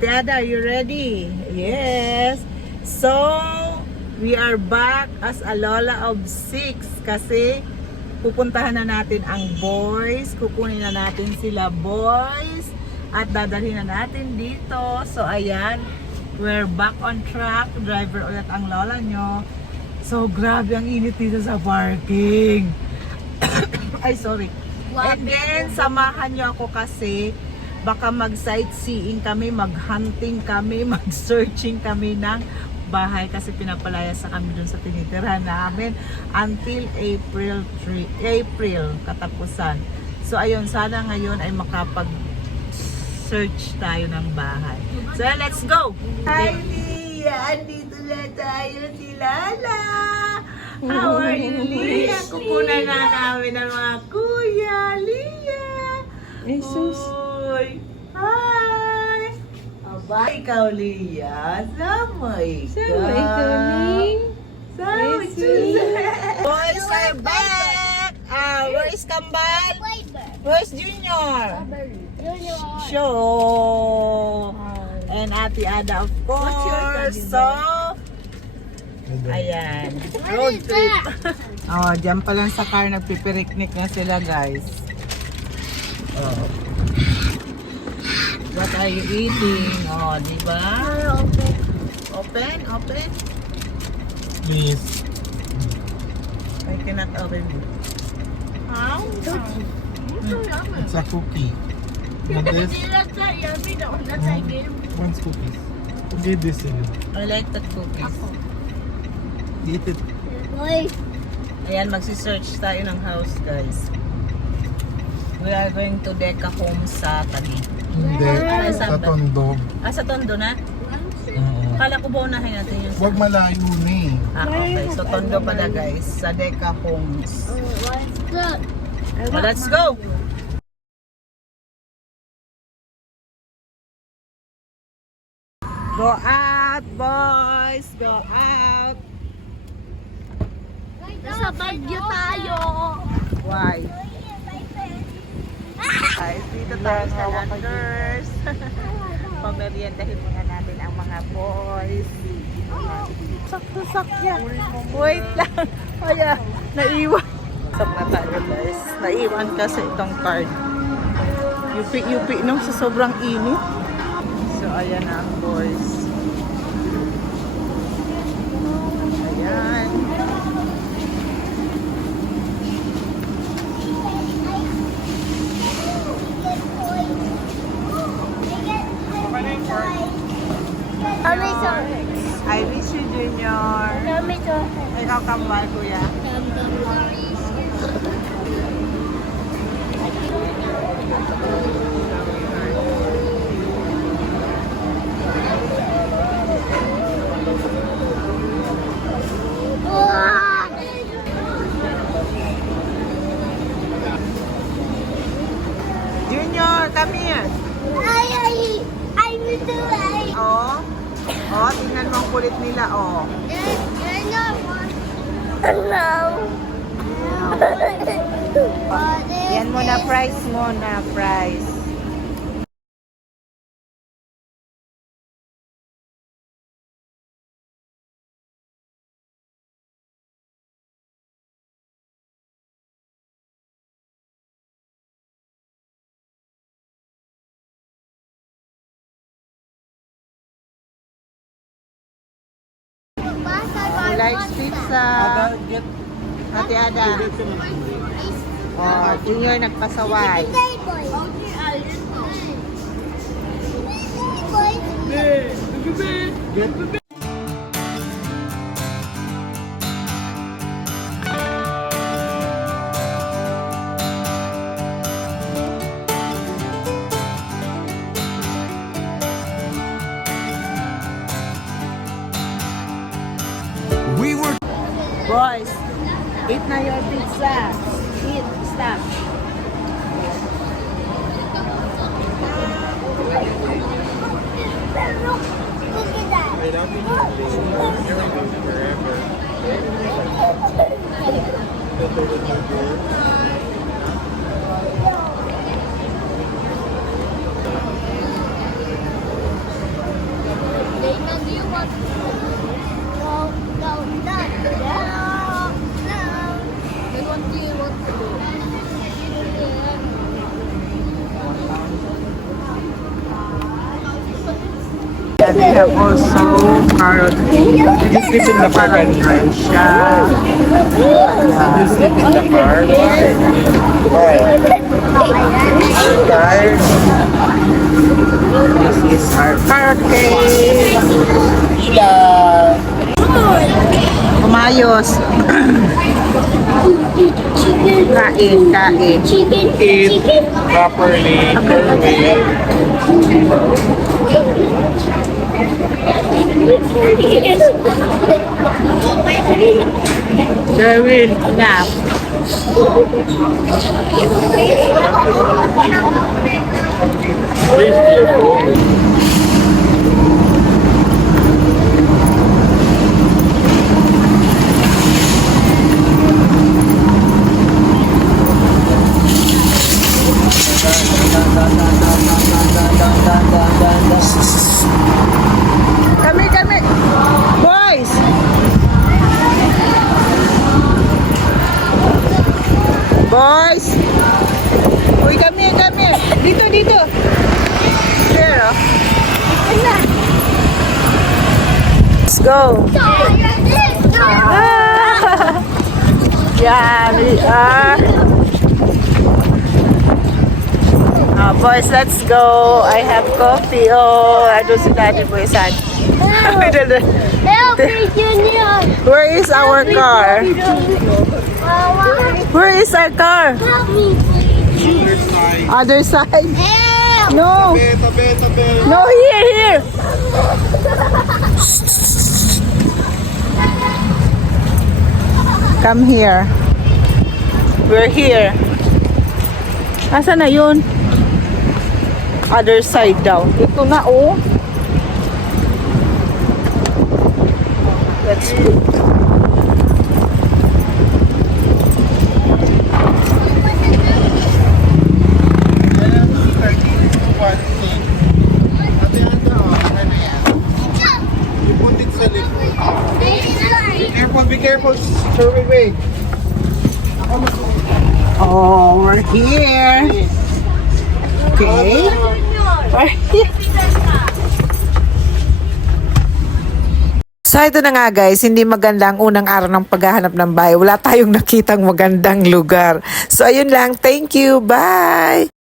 Ate Ada, are you ready? Yes. So, we are back as a Lola of 6 kasi pupuntahan na natin ang boys. Kukunin na natin sila boys at dadalhin na natin dito. So, ayan. We're back on track. Driver ulit ang Lola nyo. So, grabe ang init dito sa parking. Ay, sorry. And then, samahan nyo ako kasi baka mag-sightseeing kami, mag-hunting kami, mag-searching kami ng bahay kasi pinapalaya sa kami dun sa tinitirahan namin until April katapusan. So ayun, sana ngayon ay makapag-search tayo ng bahay. So let's go! Hi Lia! Andito na tayo si Lola! How are you, Lia? Kukunan na namin ang mga kuya, Lia! Jesus! Hi! Aba, ikaw, Lia. Sama Boys are back! Where is Kambal? Where's Junior? Show! And Ate Ada, of course. So, ayan. Road trip. Oh, dyan pa lang sa car, nagpipiriknik na sila, guys. Oh. What are you eating? Oh, di ba? Open? Open? Please. I cannot open it. How? It's a cookie. Not this. One cookies. Get this in it. I like that cookies. Eat it. Ayan, magsi-search tayo ng house, guys. We are going to Deca Home sa tabi. Hindi. Sa Tondo. Sa Tondo na? Kala ko ba unahin natin yung Huwag malayo na eh. okay. So, Tondo pala, guys. Sa Deca Homes. Let's go! Go out, boys! Go out! Nasa Baguio tayo. Why? Guys, dito tayo sa Landers. Pameriendahin muna natin ang mga boys. Sakto-sak yan. Wait lang. Kaya, naiwan. Sak na tayo, guys. Naiwan kasi itong card. Yupi-yupi nung sa sobrang init. So, ayan na ang boys. Ayan. I miss you, Junior. Ikaw kambal, kuya. Junior, come here. Oh. Oh, tingnan mo ang kulit nila, oh. Yan mo na, price mo na, price. Likes pizza. Ate Ada. Oh, Junior nagpasaway. Boys, eat na your pizza. Eat, stop. I don't think it's forever. And they have also carrot cake. You sleep in the car, Parang right? siya. You sleep in the car? Why? Tired? This is our carrot cake. Ila! Umayos. Kain, kain. Eat properly, your way. Sherwin, nap. Please be your phone. Kami, kami. Boys! Boys! Uy, kami, kami. Dito, dito. There, oh. Let's go. Ah. Yeah, we are. Boys, let's go. I have coffee. Oh, I don't see Daddy Boy's hand. Help me, Junior. Where is our car? Where is our car? Help me, please. Other side? Help. No. Tabi, tabi. No, here, here. Come here. We're here. Asa na yun? Other side daw. Ito na, oh. Let's go. Be careful, sir, wait. Oh, we're here. Okay. We're here. So ito na nga guys, hindi maganda ang unang araw ng paghahanap ng bahay. Wala tayong nakitang magandang lugar. So ayun lang, thank you, bye!